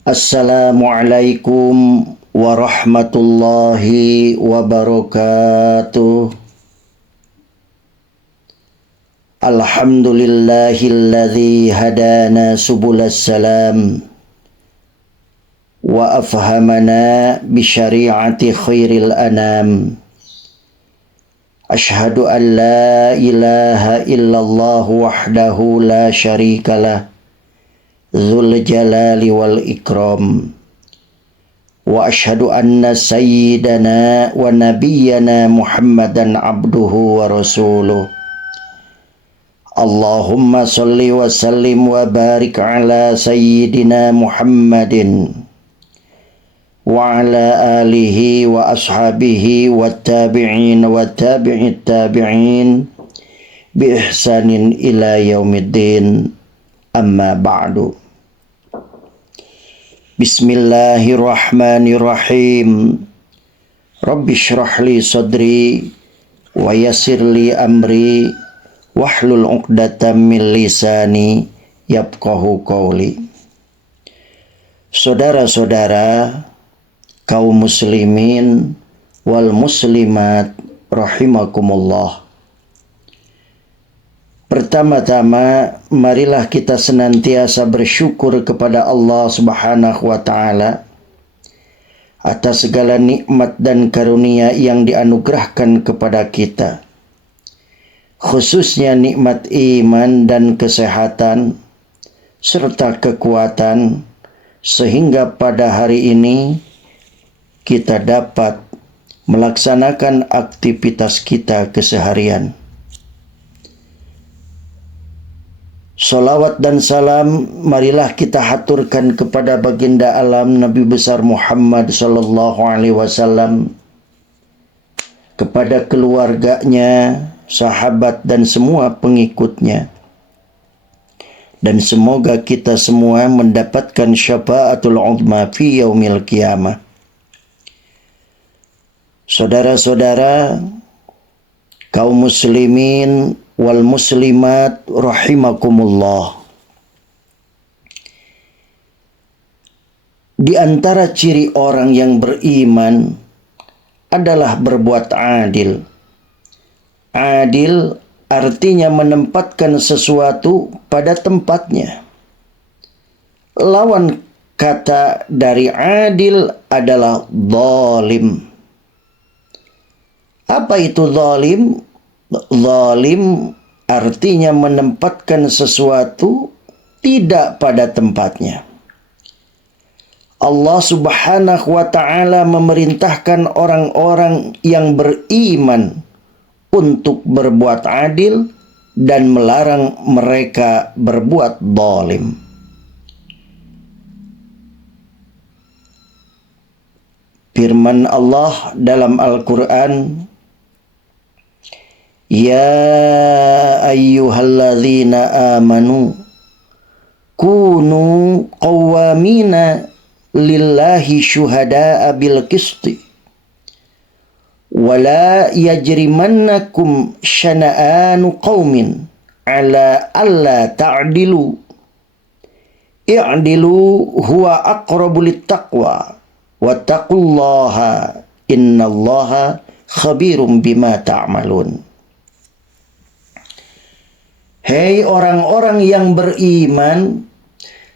Assalamualaikum warahmatullahi wabarakatuh. Alhamdulillahilladzi hadana subulas salam wa afhamana bisyari'ati khairil anam. Ashhadu an la ilaha illallah wahdahu la syarikalah Dzul jalali wal ikram. Wa ashhadu anna sayyidana wa nabiyyana Muhammadan abduhu wa rasuluh. Allahumma salli wa sallim wa barik ala sayyidina Muhammadin wa ala alihi wa ashabihi wa tabi'in wa tabi'it tabi'in bi ihsanin ila yaumiddin. Amma ba'du. Bismillahirrahmanirrahim. Rabbi shrah li sadri wa yassir li amri wahlul 'uqdatam min lisani yafqahu qawli. Saudara-saudara kaum muslimin wal muslimat rahimakumullah. Pertama-tama, marilah kita senantiasa bersyukur kepada Allah Subhanahu wa Ta'ala atas segala nikmat dan karunia yang dianugerahkan kepada kita, khususnya nikmat iman dan kesehatan serta kekuatan, sehingga pada hari ini kita dapat melaksanakan aktivitas kita keseharian. Salawat dan salam marilah kita haturkan kepada baginda alam Nabi besar Muhammad sallallahu alaihi wasallam, kepada keluarganya, sahabat dan semua pengikutnya. Dan semoga kita semua mendapatkan syafaatul uzma fi yaumil qiyamah. Saudara-saudara kaum muslimin wal muslimat rahimakumullah. Di antara ciri orang yang beriman adalah berbuat adil. Adil artinya menempatkan sesuatu pada tempatnya. Lawan kata dari adil adalah zalim. Apa itu zalim? Zalim artinya menempatkan sesuatu tidak pada tempatnya. Allah Subhanahu wa Ta'ala memerintahkan orang-orang yang beriman untuk berbuat adil dan melarang mereka berbuat zalim. Firman Allah dalam Al-Quran, Ya ayyuhalladzina amanu kunu qawwamina lillahi syuhada'a bil qisti wa la yajrimannakum syana'anu qaumin ala alla ta'dilu i'dilu huwa aqrabu littaqwa wattaqullaha innallaha khabirum bima ta'malun. Hei orang-orang yang beriman,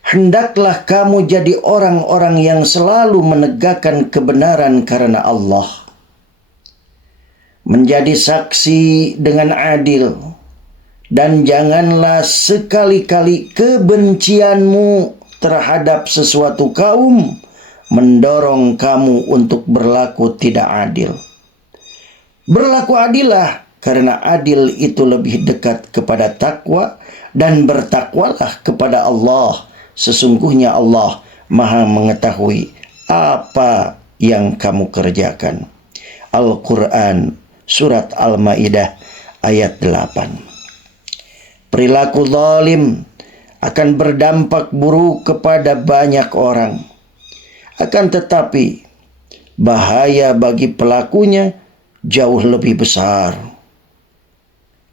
hendaklah kamu jadi orang-orang yang selalu menegakkan kebenaran karena Allah. Menjadi saksi dengan adil. Dan janganlah sekali-kali kebencianmu terhadap sesuatu kaum mendorong kamu untuk berlaku tidak adil. Berlaku adillah, karena adil itu lebih dekat kepada takwa, dan bertakwalah kepada Allah. Sesungguhnya Allah Maha mengetahui apa yang kamu kerjakan. Al-Quran Surat Al-Ma'idah ayat 8. Perilaku zalim akan berdampak buruk kepada banyak orang. Akan tetapi bahaya bagi pelakunya jauh lebih besar.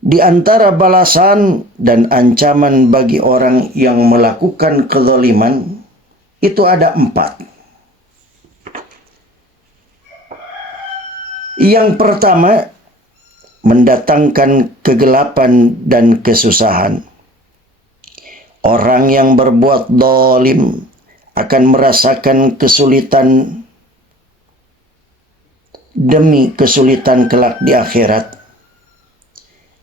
Di antara balasan dan ancaman bagi orang yang melakukan kezaliman itu ada 4. Yang pertama, mendatangkan kegelapan dan kesusahan. Orang yang berbuat zalim akan merasakan kesulitan demi kesulitan kelak di akhirat.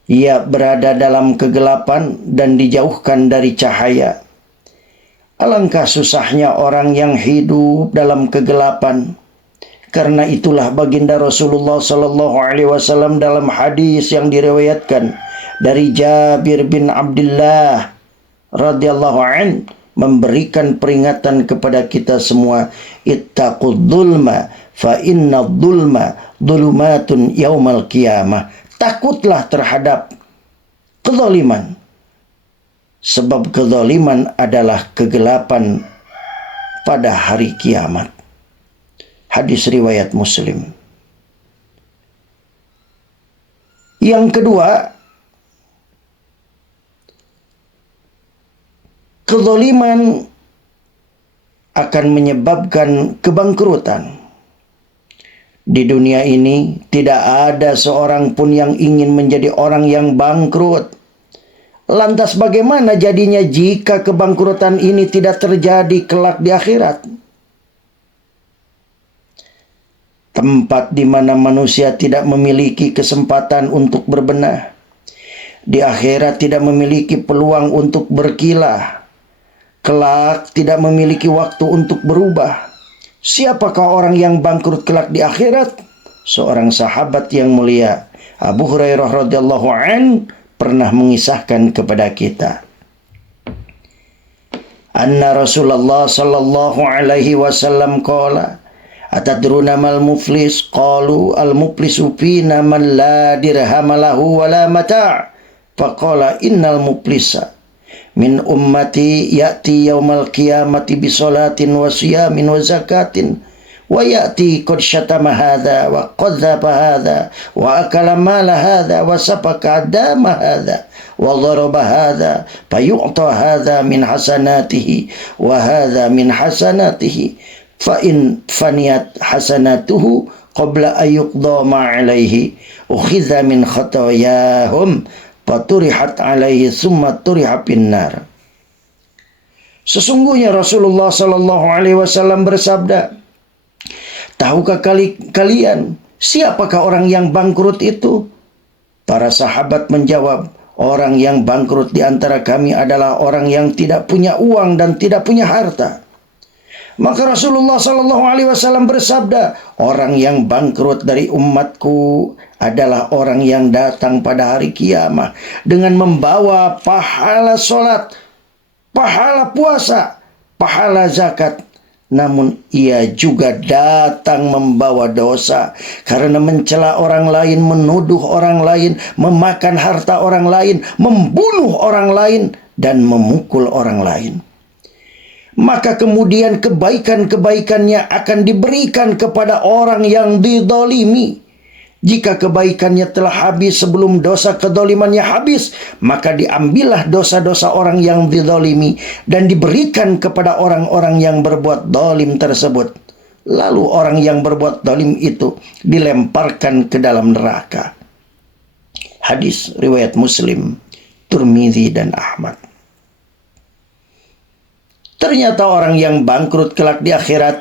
Ia berada dalam kegelapan dan dijauhkan dari cahaya. Alangkah susahnya orang yang hidup dalam kegelapan. Karena itulah baginda Rasulullah sallallahu alaihi wasallam dalam hadis yang diriwayatkan dari Jabir bin Abdullah radhiyallahu an memberikan peringatan kepada kita semua, ittaqud dzulma fa inna dzulma dzulumatun yaumal qiyamah. Takutlah terhadap kezaliman, sebab kezaliman adalah kegelapan pada hari kiamat. Hadis riwayat Muslim. Yang kedua, kezaliman akan menyebabkan kebangkrutan. Di dunia ini tidak ada seorang pun yang ingin menjadi orang yang bangkrut. Lantas bagaimana jadinya jika kebangkrutan ini tidak terjadi kelak di akhirat? Tempat di mana manusia tidak memiliki kesempatan untuk berbenah. Di akhirat tidak memiliki peluang untuk berkilah. Kelak tidak memiliki waktu untuk berubah. Siapakah orang yang bangkrut kelak di akhirat? Seorang sahabat yang mulia, Abu Hurairah radhiyallahu an, pernah mengisahkan kepada kita. Anna Rasulullah sallallahu alaihi wasallam qala, atadruna mal muflis? Qalu al muflisu fina man la dirham lahu wa la mata'. Faqala innal muflisa min ummati ya'ti yaumal qiyamati bi salatin wa siyamin wa zakatin wa ya'ti qad syatama hadha wa qadhaba hadha wa akala mala hadha wa safaka dama hadha wa daraba hadha fayu'ta hadha min hasanatihi wa hadha min hasanatihi fa in faniyat hasanatuhu qabla ayyuqda ma alaihi ukhidha min khatayahum faturihat alaihi summa turiha pinnar. Sesungguhnya Rasulullah sallallahu alaihi wasallam bersabda, tahukah kalian siapakah orang yang bangkrut itu? Para sahabat menjawab, orang yang bangkrut di antara kami adalah orang yang tidak punya uang dan tidak punya harta. Maka Rasulullah sallallahu alaihi wasallam bersabda, orang yang bangkrut dari umatku adalah orang yang datang pada hari kiamat dengan membawa pahala solat, pahala puasa, pahala zakat. Namun ia juga datang membawa dosa karena mencela orang lain, menuduh orang lain, memakan harta orang lain, membunuh orang lain, dan memukul orang lain. Maka kemudian kebaikan-kebaikannya akan diberikan kepada orang yang dizalimi. Jika kebaikannya telah habis sebelum dosa kezalimannya habis, maka diambillah dosa-dosa orang yang dizalimi dan diberikan kepada orang-orang yang berbuat zalim tersebut. Lalu orang yang berbuat zalim itu dilemparkan ke dalam neraka. Hadis riwayat Muslim, Tirmidzi dan Ahmad. Ternyata orang yang bangkrut kelak di akhirat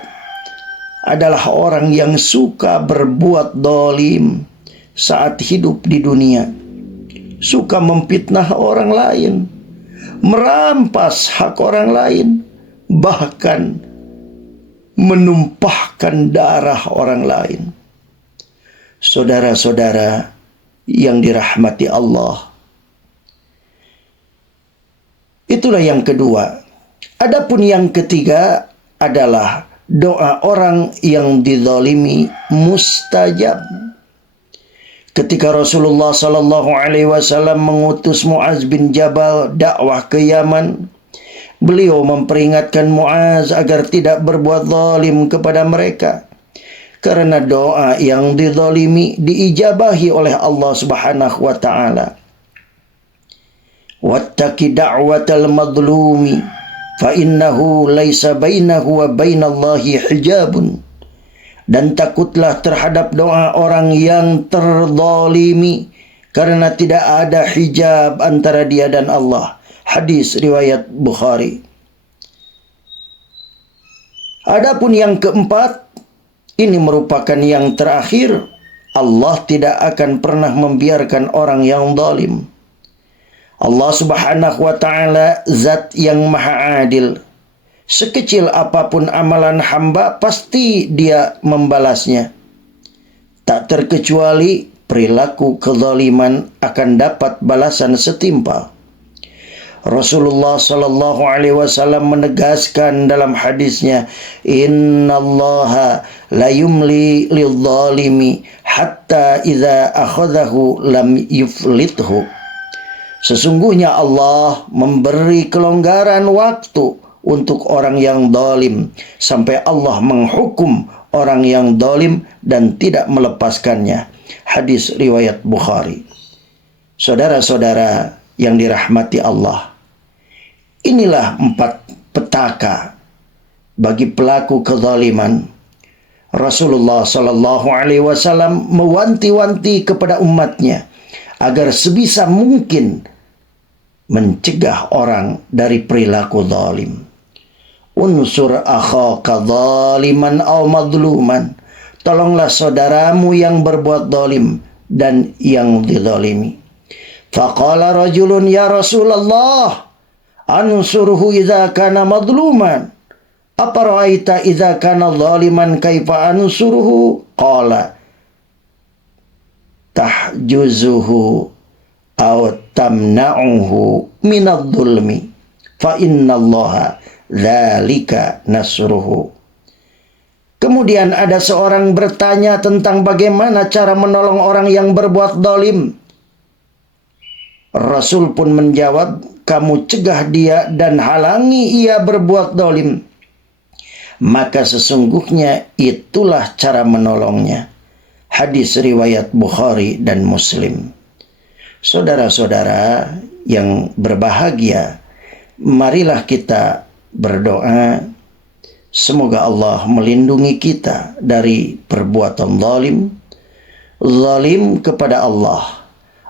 adalah orang yang suka berbuat zalim saat hidup di dunia. Suka memfitnah orang lain, merampas hak orang lain, bahkan menumpahkan darah orang lain. Saudara-saudara yang dirahmati Allah, itulah yang kedua. Adapun yang ketiga adalah doa orang yang dizalimi mustajab. Ketika Rasulullah sallallahu alaihi wasallam mengutus Muaz bin Jabal dakwah ke Yaman, beliau memperingatkan Muaz agar tidak berbuat zalim kepada mereka. Karena doa yang dizalimi diijabahi oleh Allah Subhanahu wa taala. Wattaqi da'watal madlumi fa innahu laisa bainahu wa bainallahi hijabun. Dan takutlah terhadap doa orang yang terzalimi, karena tidak ada hijab antara dia dan Allah. Hadis riwayat Bukhari. Adapun yang keempat, ini merupakan yang terakhir. Allah tidak akan pernah membiarkan orang yang zalim. Allah subhanahu wa ta'ala zat yang maha adil. Sekecil apapun amalan hamba, pasti dia membalasnya. Tak terkecuali perilaku kezaliman akan dapat balasan setimpal. Rasulullah sallallahu alaihi wasallam menegaskan dalam hadisnya, innallaha la yumli lidh-dhalimi hatta idza akhadhahu lam yuflithu. Sesungguhnya Allah memberi kelonggaran waktu untuk orang yang zalim sampai Allah menghukum orang yang zalim dan tidak melepaskannya. Hadis riwayat Bukhari. Saudara-saudara yang dirahmati Allah, inilah 4 petaka bagi pelaku kezaliman. Rasulullah sallallahu alaihi wasallam mewanti-wanti kepada umatnya agar sebisa mungkin mencegah orang dari perilaku zalim. Unsur akhaka zaliman aw madluman. Tolonglah saudaramu yang berbuat zalim dan yang dizalimi. Faqala rajulun ya Rasulullah, ansurhu idza kana madluman. Apara'aita idza kana zaliman kaifa ansurhu? Qala tahjuzuhu aw tamna'uhu minadh-dhulmi fa innallaha dzalika nasruhu. Kemudian ada seorang bertanya tentang bagaimana cara menolong orang yang berbuat zalim. Rasul pun menjawab, kamu cegah dia dan halangi ia berbuat zalim, maka sesungguhnya itulah cara menolongnya. Hadis riwayat Bukhari dan Muslim. Saudara-saudara yang berbahagia, marilah kita berdoa semoga Allah melindungi kita dari perbuatan zalim, zalim kepada Allah,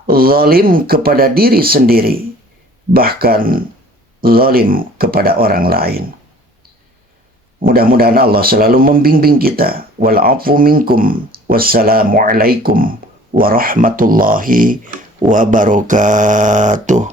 zalim kepada diri sendiri, bahkan zalim kepada orang lain. Mudah-mudahan Allah selalu membimbing kita. Wal'afu minkum. Wassalamualaikum warahmatullahi wabarakatuh.